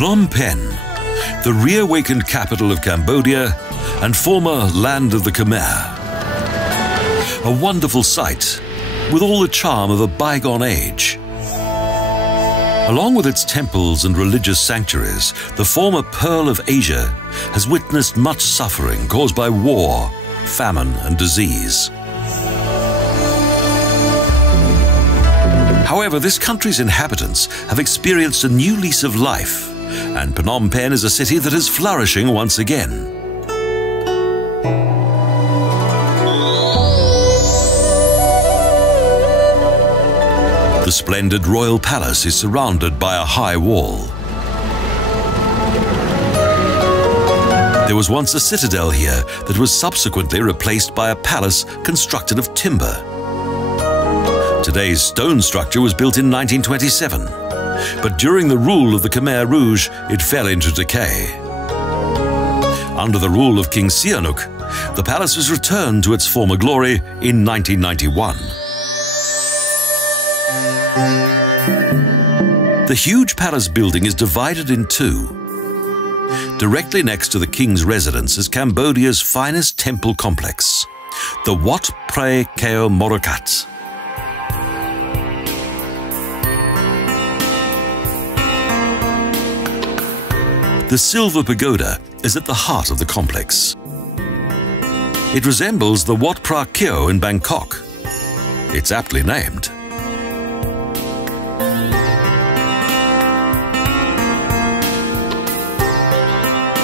Phnom Penh, the reawakened capital of Cambodia and former land of the Khmer. A wonderful sight with all the charm of a bygone age. Along with its temples and religious sanctuaries, the former Pearl of Asia has witnessed much suffering caused by war, famine and disease. However, this country's inhabitants have experienced a new lease of life, and Phnom Penh is a city that is flourishing once again. The splendid royal palace is surrounded by a high wall. There was once a citadel here that was subsequently replaced by a palace constructed of timber. Today's stone structure was built in 1927, but during the rule of the Khmer Rouge, it fell into decay. Under the rule of King Sihanouk, the palace was returned to its former glory in 1991. The huge palace building is divided in two. Directly next to the king's residence is Cambodia's finest temple complex, the Wat Ounalom Monastery. The Silver Pagoda is at the heart of the complex. It resembles the Wat Ounalom in Bangkok. It's aptly named.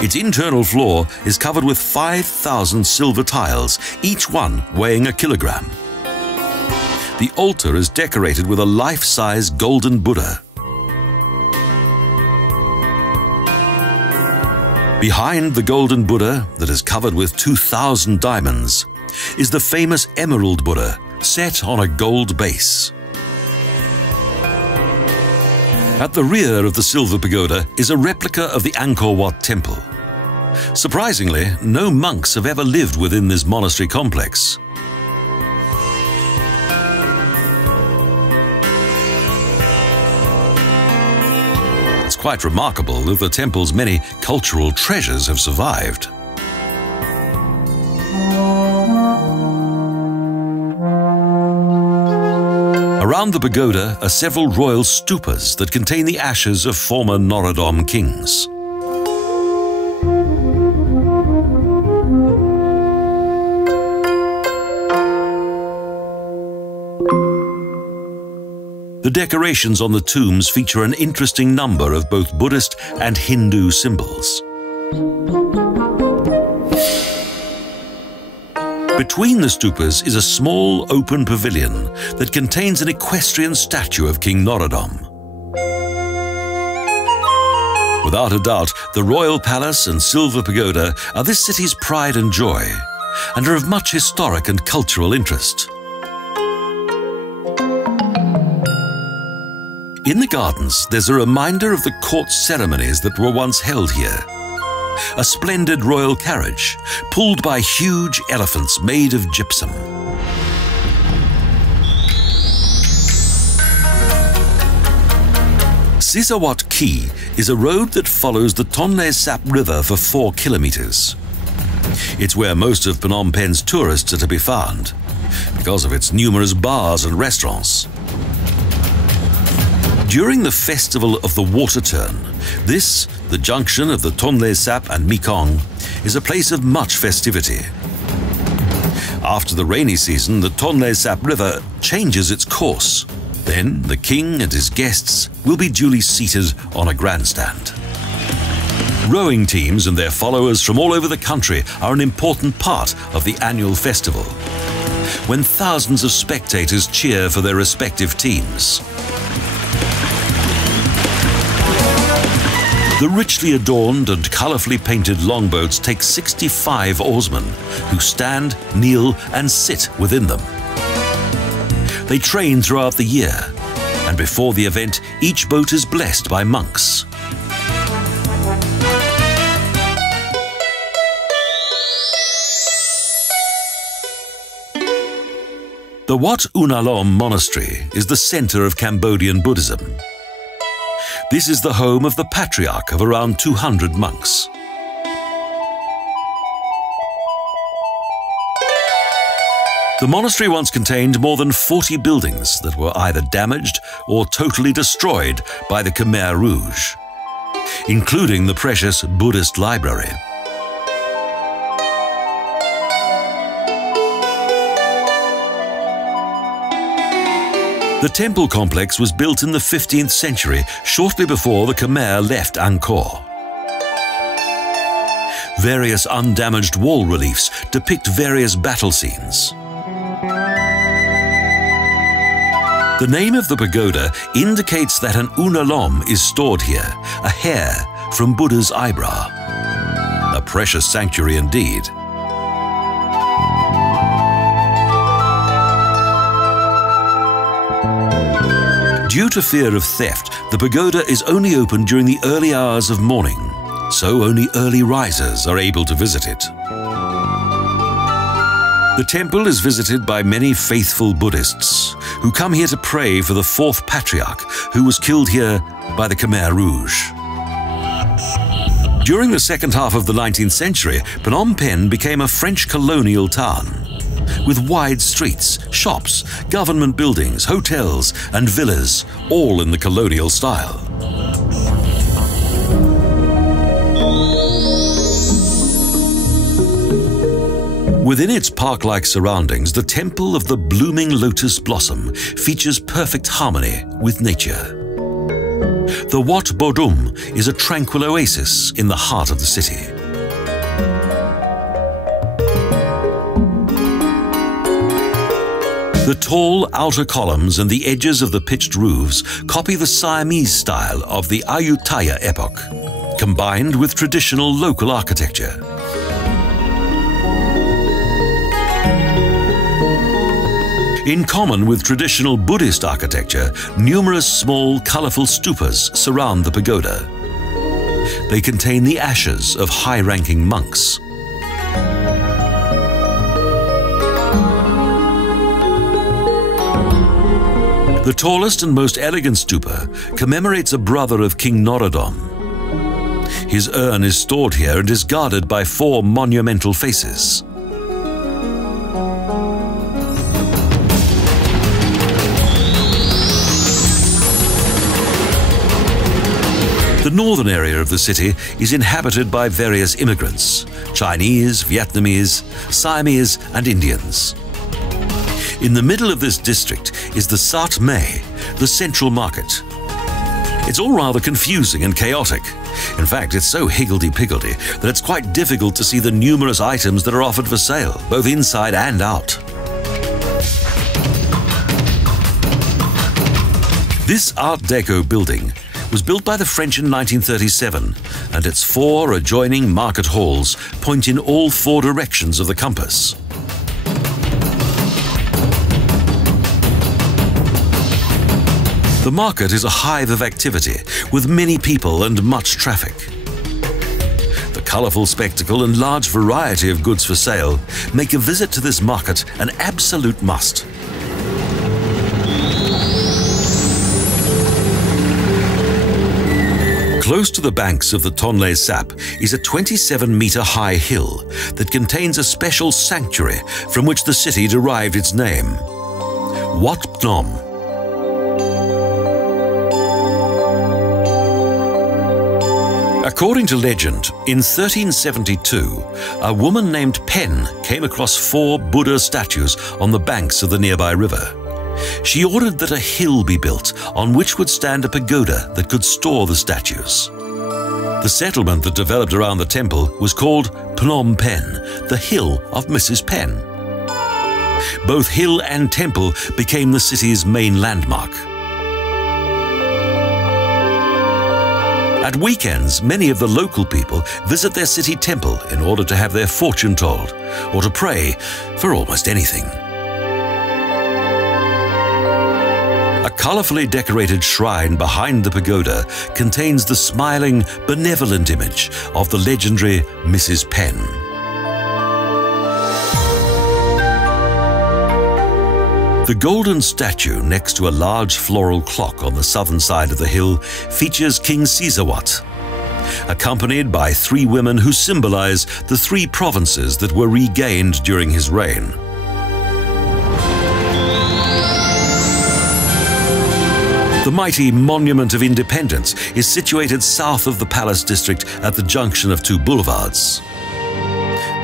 Its internal floor is covered with 5,000 silver tiles, each one weighing a kilogram. The altar is decorated with a life-size golden Buddha. Behind the golden Buddha, that is covered with 2,000 diamonds, is the famous Emerald Buddha, set on a gold base. At the rear of the Silver Pagoda is a replica of the Angkor Wat Temple. Surprisingly, no monks have ever lived within this monastery complex. It's quite remarkable that the temple's many cultural treasures have survived. Around the pagoda are several royal stupas that contain the ashes of former Norodom kings. The decorations on the tombs feature an interesting number of both Buddhist and Hindu symbols. Between the stupas is a small open pavilion that contains an equestrian statue of King Norodom. Without a doubt, the Royal Palace and Silver Pagoda are this city's pride and joy, and are of much historic and cultural interest. In the gardens, there's a reminder of the court ceremonies that were once held here. A splendid royal carriage, pulled by huge elephants made of gypsum. Sisawat Quay is a road that follows the Tonle Sap River for 4 kilometres. It's where most of Phnom Penh's tourists are to be found, because of its numerous bars and restaurants. During the festival of the water turn, this, the junction of the Tonle Sap and Mekong, is a place of much festivity. After the rainy season, the Tonle Sap River changes its course. Then the king and his guests will be duly seated on a grandstand. Rowing teams and their followers from all over the country are an important part of the annual festival, when thousands of spectators cheer for their respective teams. The richly adorned and colourfully painted longboats take 65 oarsmen who stand, kneel and sit within them. They train throughout the year, and before the event, each boat is blessed by monks. The Wat Ounalom Monastery is the centre of Cambodian Buddhism. This is the home of the patriarch of around 200 monks. The monastery once contained more than 40 buildings that were either damaged or totally destroyed by the Khmer Rouge, including the precious Buddhist library. The temple complex was built in the 15th century, shortly before the Khmer left Angkor. Various undamaged wall reliefs depict various battle scenes. The name of the pagoda indicates that an Ounalom is stored here, a hair from Buddha's eyebrow. A precious sanctuary indeed. Due to fear of theft, the pagoda is only open during the early hours of morning, so only early risers are able to visit it. The temple is visited by many faithful Buddhists who come here to pray for the fourth patriarch who was killed here by the Khmer Rouge. During the second half of the 19th century, Phnom Penh became a French colonial town, with wide streets, shops, government buildings, hotels and villas, all in the colonial style. Within its park-like surroundings, the Temple of the Blooming Lotus Blossom features perfect harmony with nature. The Wat Ounalom is a tranquil oasis in the heart of the city. The tall outer columns and the edges of the pitched roofs copy the Siamese style of the Ayutthaya epoch, combined with traditional local architecture. In common with traditional Buddhist architecture, numerous small, colorful stupas surround the pagoda. They contain the ashes of high-ranking monks. The tallest and most elegant stupa commemorates a brother of King Norodom. His urn is stored here and is guarded by 4 monumental faces. The northern area of the city is inhabited by various immigrants: Chinese, Vietnamese, Siamese and Indians. In the middle of this district is the Sat Mai, the central market. It's all rather confusing and chaotic. In fact, it's so higgledy-piggledy that it's quite difficult to see the numerous items that are offered for sale, both inside and out. This Art Deco building was built by the French in 1937, and its 4 adjoining market halls point in all 4 directions of the compass. The market is a hive of activity, with many people and much traffic. The colourful spectacle and large variety of goods for sale make a visit to this market an absolute must. Close to the banks of the Tonle Sap is a 27-metre-high hill that contains a special sanctuary from which the city derived its name, Wat Ounalom. According to legend, in 1372, a woman named Pen came across 4 Buddha statues on the banks of the nearby river. She ordered that a hill be built on which would stand a pagoda that could store the statues. The settlement that developed around the temple was called Phnom Penh, the Hill of Mrs. Pen. Both hill and temple became the city's main landmark. At weekends, many of the local people visit their city temple in order to have their fortune told or to pray for almost anything. A colourfully decorated shrine behind the pagoda contains the smiling, benevolent image of the legendary Mrs. Pen. The golden statue next to a large floral clock on the southern side of the hill features King Sisawat, accompanied by 3 women who symbolize the 3 provinces that were regained during his reign. The mighty Monument of Independence is situated south of the Palace District at the junction of 2 boulevards.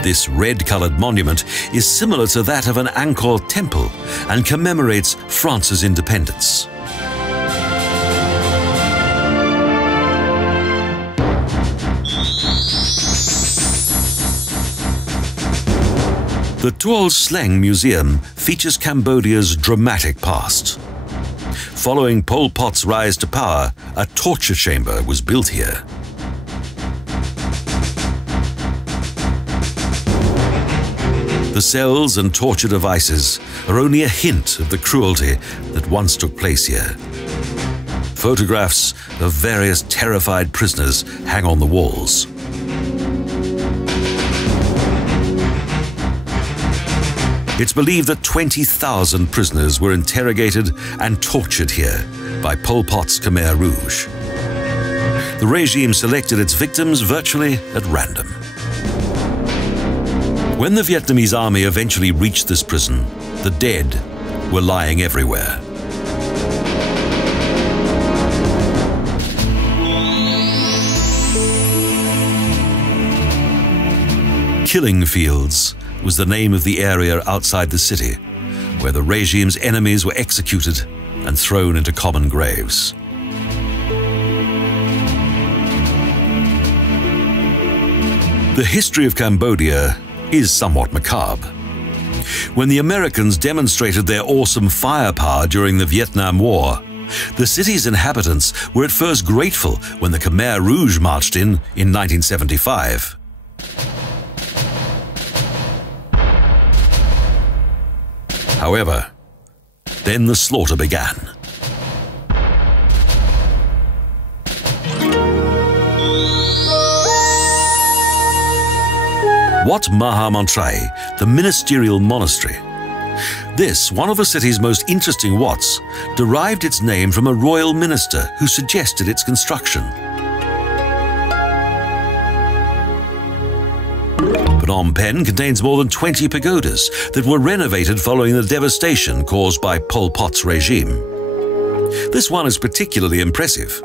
This red-coloured monument is similar to that of an Angkor temple and commemorates France's independence. The Tuol Sleng Museum features Cambodia's dramatic past. Following Pol Pot's rise to power, a torture chamber was built here. The cells and torture devices are only a hint of the cruelty that once took place here. Photographs of various terrified prisoners hang on the walls. It's believed that 20,000 prisoners were interrogated and tortured here by Pol Pot's Khmer Rouge. The regime selected its victims virtually at random. When the Vietnamese army eventually reached this prison, the dead were lying everywhere. Killing Fields was the name of the area outside the city, where the regime's enemies were executed and thrown into common graves. The history of Cambodia is somewhat macabre. When the Americans demonstrated their awesome firepower during the Vietnam War, the city's inhabitants were at first grateful when the Khmer Rouge marched in 1975. However, then the slaughter began. Wat Ounalom Monastery, the ministerial monastery. This, one of the city's most interesting wats, derived its name from a royal minister who suggested its construction. Phnom Penh contains more than 20 pagodas that were renovated following the devastation caused by Pol Pot's regime. This one is particularly impressive.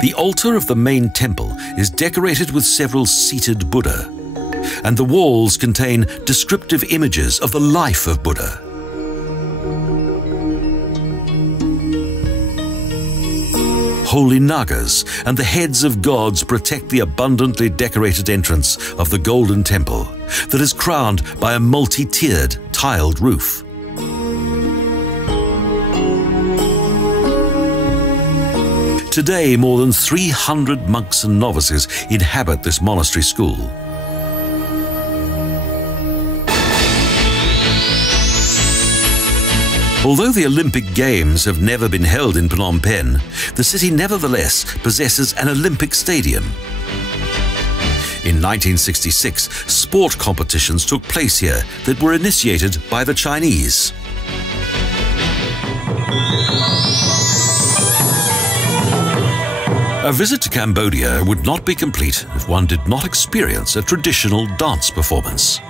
The altar of the main temple is decorated with several seated Buddha, and the walls contain descriptive images of the life of Buddha. Holy nagas and the heads of gods protect the abundantly decorated entrance of the golden temple that is crowned by a multi-tiered tiled roof. Today, more than 300 monks and novices inhabit this monastery school. Although the Olympic Games have never been held in Phnom Penh, the city nevertheless possesses an Olympic stadium. In 1966, sport competitions took place here that were initiated by the Chinese. A visit to Cambodia would not be complete if one did not experience a traditional dance performance.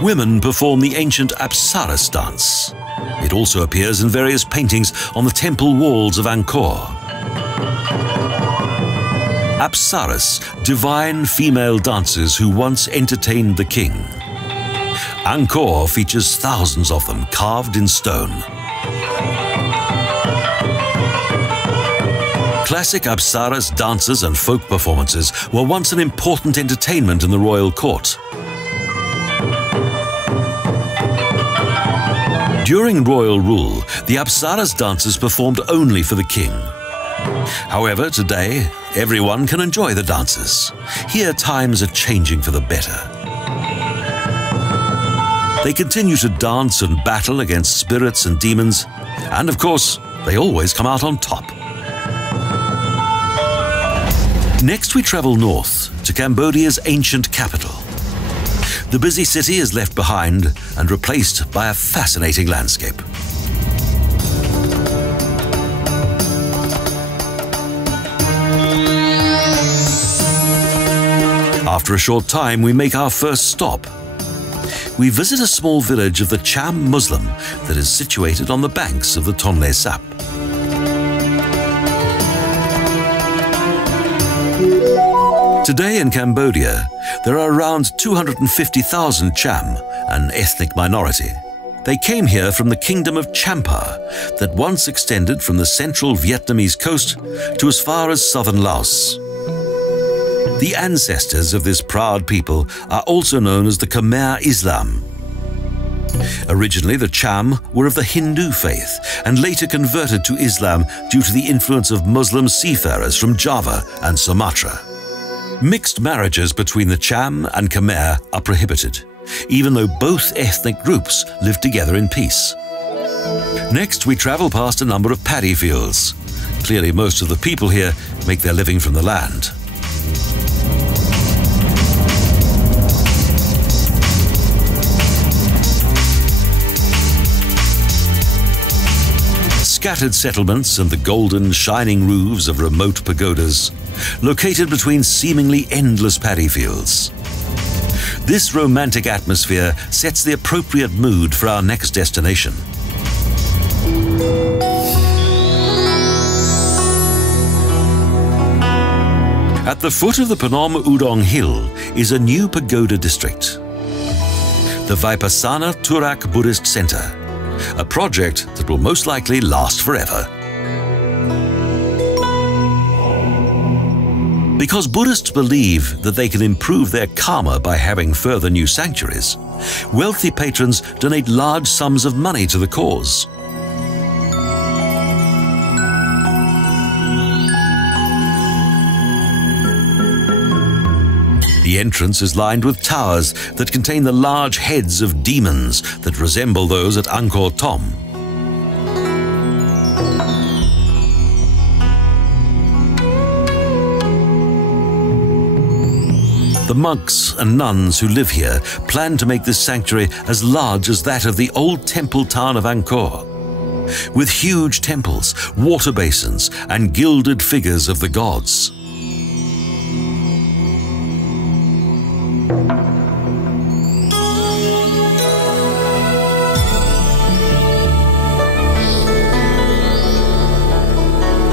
Women perform the ancient Apsaras dance. It also appears in various paintings on the temple walls of Angkor. Apsaras, divine female dancers who once entertained the king. Angkor features thousands of them carved in stone. Classic Apsaras dances and folk performances were once an important entertainment in the royal court. During royal rule, the Apsaras dances performed only for the king. However, today, everyone can enjoy the dances. Here, times are changing for the better. They continue to dance and battle against spirits and demons, and of course, they always come out on top. Next, we travel north to Cambodia's ancient capital. The busy city is left behind and replaced by a fascinating landscape. After a short time, we make our first stop. We visit a small village of the Cham Muslim that is situated on the banks of the Tonle Sap. Today in Cambodia, there are around 250,000 Cham, an ethnic minority. They came here from the kingdom of Champa that once extended from the central Vietnamese coast to as far as southern Laos. The ancestors of this proud people are also known as the Khmer Islam. Originally, the Cham were of the Hindu faith and later converted to Islam due to the influence of Muslim seafarers from Java and Sumatra. Mixed marriages between the Cham and Khmer are prohibited, even though both ethnic groups live together in peace. Next, we travel past a number of paddy fields. Clearly, most of the people here make their living from the land. Scattered settlements and the golden, shining roofs of remote pagodas, located between seemingly endless paddy fields. This romantic atmosphere sets the appropriate mood for our next destination. At the foot of the Phnom Udong Hill is a new pagoda district, the Vipassana Turak Buddhist Center, a project that will most likely last forever. Because Buddhists believe that they can improve their karma by having further new sanctuaries, wealthy patrons donate large sums of money to the cause. The entrance is lined with towers that contain the large heads of demons that resemble those at Angkor Thom. The monks and nuns who live here plan to make this sanctuary as large as that of the old temple town of Angkor, with huge temples, water basins, and gilded figures of the gods.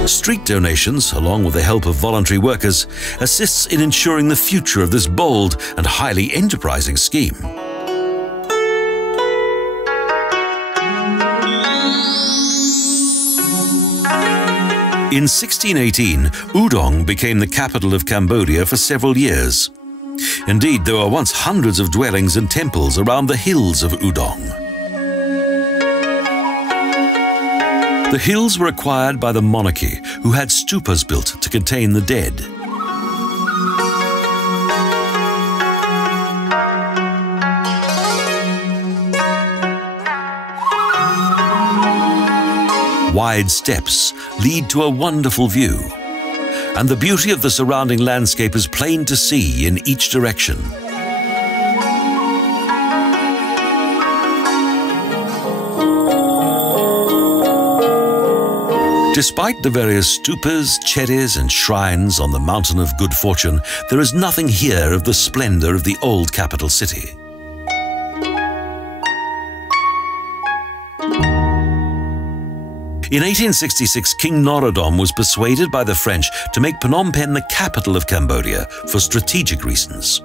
Street donations, along with the help of voluntary workers, assists in ensuring the future of this bold and highly enterprising scheme. In 1618, Udong became the capital of Cambodia for several years. Indeed, there were once hundreds of dwellings and temples around the hills of Udong. The hills were acquired by the monarchy, who had stupas built to contain the dead. Wide steps lead to a wonderful view, and the beauty of the surrounding landscape is plain to see in each direction. Despite the various stupas, chedis and shrines on the Mountain of Good Fortune, there is nothing here of the splendor of the old capital city. In 1866, King Norodom was persuaded by the French to make Phnom Penh the capital of Cambodia for strategic reasons.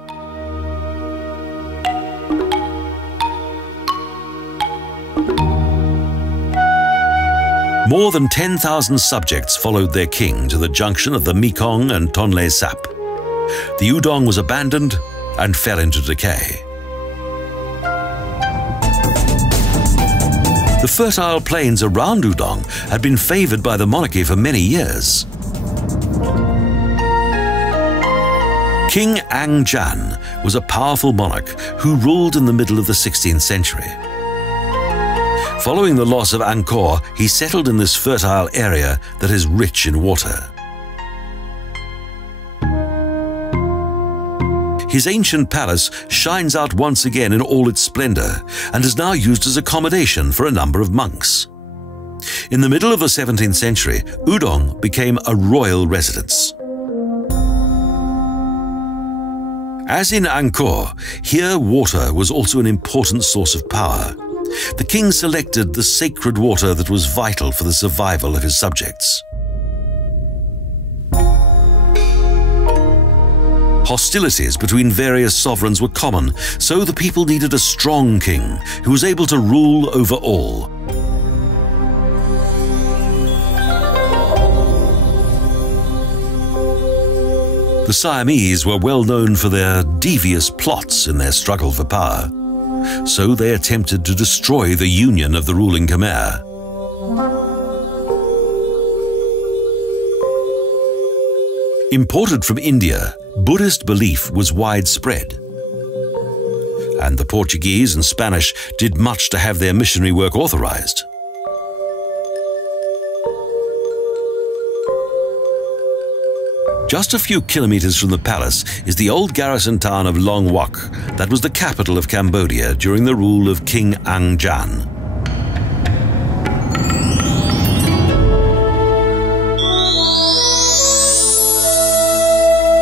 More than 10,000 subjects followed their king to the junction of the Mekong and Tonle Sap. The Udong was abandoned and fell into decay. The fertile plains around Udong had been favored by the monarchy for many years. King Ang Jan was a powerful monarch who ruled in the middle of the 16th century. Following the loss of Angkor, he settled in this fertile area that is rich in water. His ancient palace shines out once again in all its splendor and is now used as accommodation for a number of monks. In the middle of the 17th century, Udong became a royal residence. As in Angkor, here water was also an important source of power. The king selected the sacred water that was vital for the survival of his subjects. Hostilities between various sovereigns were common, so the people needed a strong king who was able to rule over all. The Siamese were well known for their devious plots in their struggle for power, so they attempted to destroy the union of the ruling Khmer. Imported from India, Buddhist belief was widespread, and the Portuguese and Spanish did much to have their missionary work authorized. Just a few kilometers from the palace is the old garrison town of Long Wak that was the capital of Cambodia during the rule of King Ang Jan.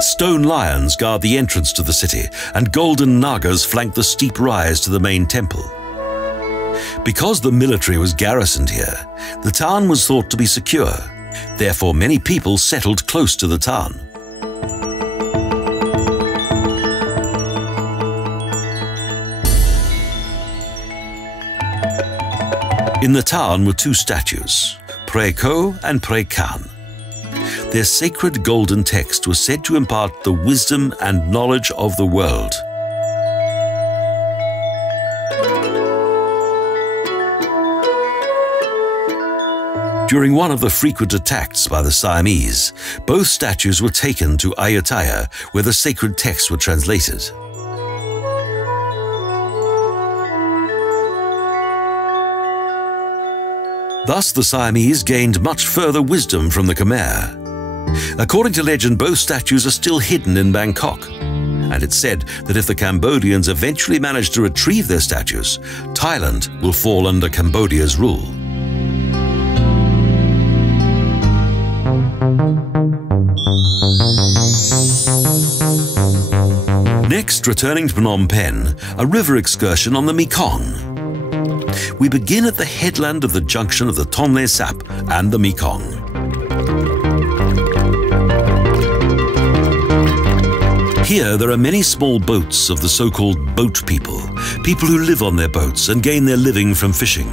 Stone lions guard the entrance to the city, and golden nagas flank the steep rise to the main temple. Because the military was garrisoned here, the town was thought to be secure. Therefore, many people settled close to the town. In the town were two statues, Pre Ko and Pre Khan. Their sacred golden text was said to impart the wisdom and knowledge of the world. During one of the frequent attacks by the Siamese, both statues were taken to Ayutthaya, where the sacred texts were translated. Thus, the Siamese gained much further wisdom from the Khmer. According to legend, both statues are still hidden in Bangkok, and it's said that if the Cambodians eventually manage to retrieve their statues, Thailand will fall under Cambodia's rule. Next, returning to Phnom Penh, a river excursion on the Mekong. We begin at the headland of the junction of the Tonle Sap and the Mekong. Here there are many small boats of the so-called boat people who live on their boats and gain their living from fishing.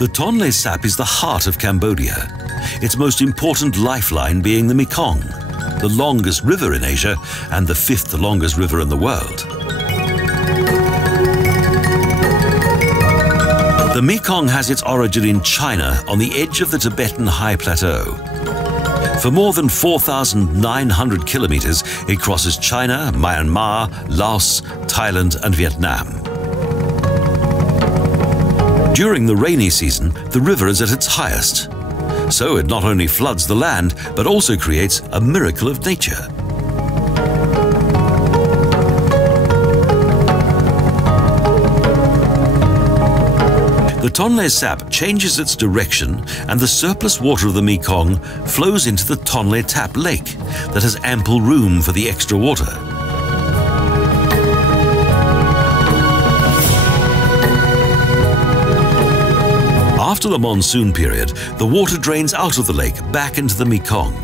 The Tonle Sap is the heart of Cambodia, its most important lifeline being the Mekong, the longest river in Asia and the fifth longest river in the world. The Mekong has its origin in China on the edge of the Tibetan High Plateau. For more than 4,900 kilometers, it crosses China, Myanmar, Laos, Thailand and Vietnam. During the rainy season, the river is at its highest, so it not only floods the land, but also creates a miracle of nature. The Tonle Sap changes its direction, and the surplus water of the Mekong flows into the Tonle Sap Lake that has ample room for the extra water. After the monsoon period, the water drains out of the lake back into the Mekong.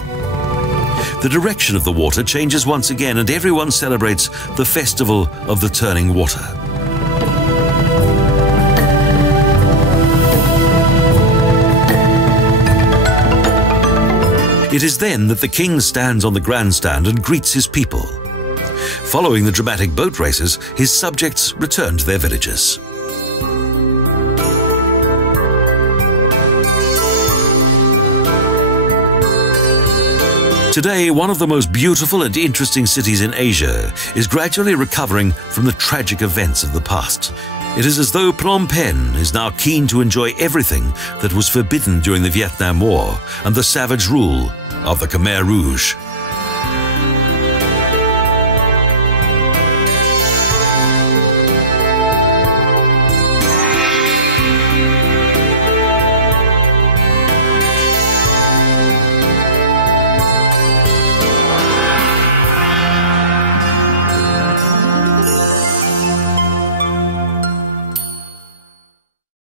The direction of the water changes once again, and everyone celebrates the festival of the turning water. It is then that the king stands on the grandstand and greets his people. Following the dramatic boat races, his subjects return to their villages. Today, one of the most beautiful and interesting cities in Asia is gradually recovering from the tragic events of the past. It is as though Phnom Penh is now keen to enjoy everything that was forbidden during the Vietnam War and the savage rule of the Khmer Rouge.